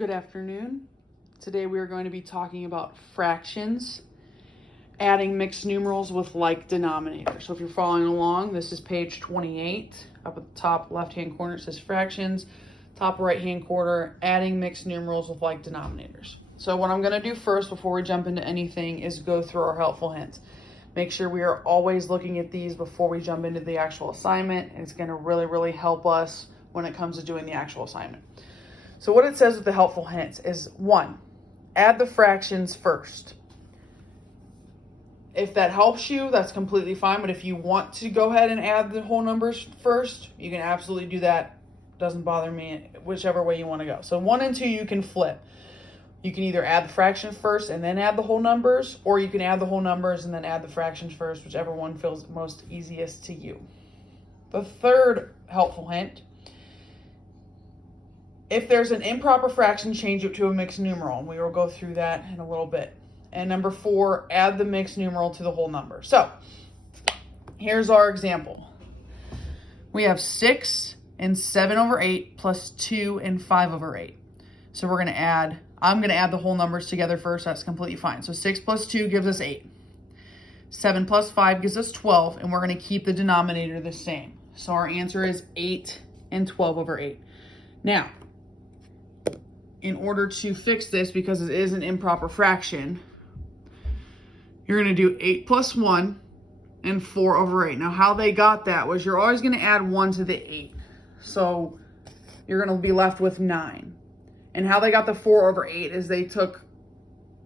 Good afternoon. Today we are going to be talking about fractions, adding mixed numerals with like denominators. So if you're following along, this is page 28. Up at the top left-hand corner it says fractions, top right-hand corner, adding mixed numerals with like denominators. So what I'm going to do first before we jump into anything is go through our helpful hints. Make sure we are always looking at these before we jump into the actual assignment. It's going to really help us when it comes to doing the actual assignment. So what it says with the helpful hints is 1, add the fractions first. If that helps you, that's completely fine. But if you want to go ahead and add the whole numbers first, you can absolutely do that. Doesn't bother me, whichever way you want to go. So 1 and 2, you can flip. You can either add the fraction first and then add the whole numbers, or you can add the whole numbers and then add the fractions first, whichever one feels most easiest to you. The third helpful hint: if there's an improper fraction, change it to a mixed numeral. We will go through that in a little bit. And number 4, add the mixed numeral to the whole number. So here's our example. We have 6 and 7 over 8 plus 2 and 5 over 8. So I'm going to add the whole numbers together first. That's completely fine. So 6 plus 2 gives us 8. 7 plus 5 gives us 12, and we're going to keep the denominator the same. So our answer is 8 and 12 over 8. Now, in order to fix this, because it is an improper fraction, you're going to do 8 plus 1 and 4 over 8. Now, how they got that was you're always going to add 1 to the 8. So you're going to be left with 9. And how they got the 4 over 8 is they took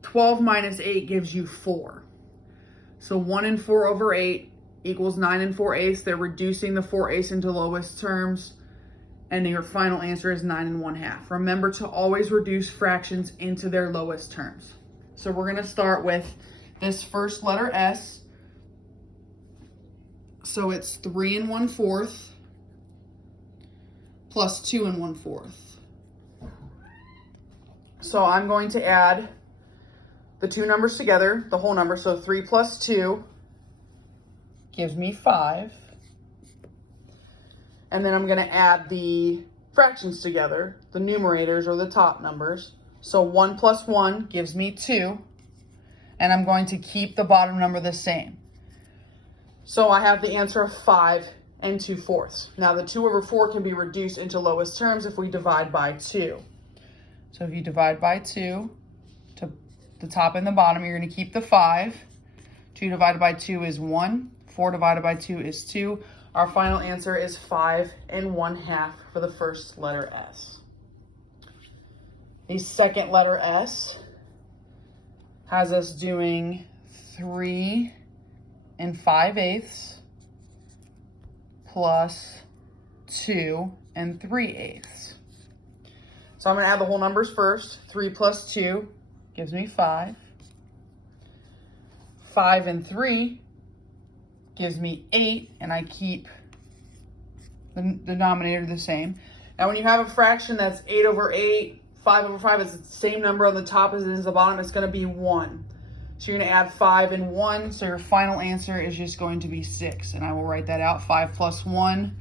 12 minus 8 gives you 4. So 1 and 4 over 8 equals 9 and 4/8. They're reducing the 4/8 into lowest terms. And your final answer is 9 and 1/2. Remember to always reduce fractions into their lowest terms. So we're going to start with this first letter S. So it's 3 and 1/4 plus 2 and 1/4. So I'm going to add the two numbers together, the whole number. So 3 plus 2 gives me 5. And then I'm going to add the fractions together, the numerators or the top numbers. So 1 plus 1 gives me 2. And I'm going to keep the bottom number the same. So I have the answer of 5 and 2/4. Now the 2 over 4 can be reduced into lowest terms if we divide by 2. So if you divide by 2, to the top and the bottom, you're going to keep the 5. 2 divided by 2 is 1. 4 divided by 2 is 2. Our final answer is 5 and 1/2 for the first letter S. The second letter S has us doing 3 and 5/8 plus 2 and 3/8. So I'm going to add the whole numbers first. 3 plus 2 gives me 5. 5 and 3 gives me 8, and I keep the denominator the same. Now when you have a fraction that's 8 over 8, 5 over 5, it's the same number on the top as it is the bottom, it's going to be 1. So you're going to add 5 and 1, so your final answer is just going to be 6. And I will write that out. 5 plus 1,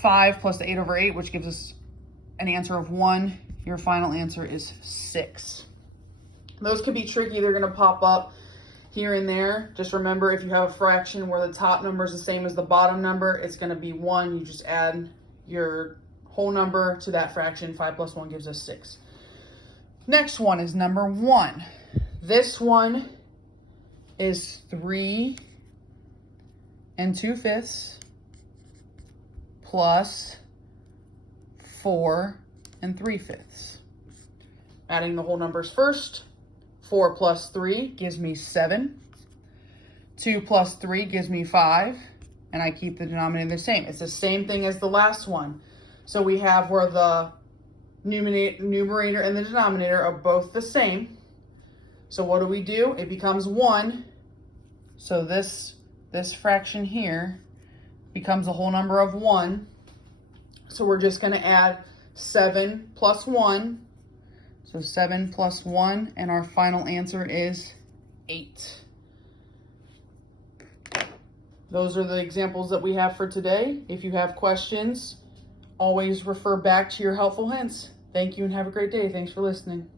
5 plus the 8 over 8, which gives us an answer of 1. Your final answer is 6. Those can be tricky. They're going to pop up here and there. Just remember, if you have a fraction where the top number is the same as the bottom number, it's going to be 1. You just add your whole number to that fraction. 5 plus 1 gives us 6. Next one is number 1. This one is 3 and 2/5 plus 4 and 3/5. Adding the whole numbers first. 4 plus 3 gives me 7. 2 plus 3 gives me 5. And I keep the denominator the same. It's the same thing as the last one. So we have where the numerator and the denominator are both the same. So what do? It becomes 1. So this fraction here becomes a whole number of 1. So we're just going to add 7 plus 1. So 7 plus 1, and our final answer is 8. Those are the examples that we have for today. If you have questions, always refer back to your helpful hints. Thank you and have a great day. Thanks for listening.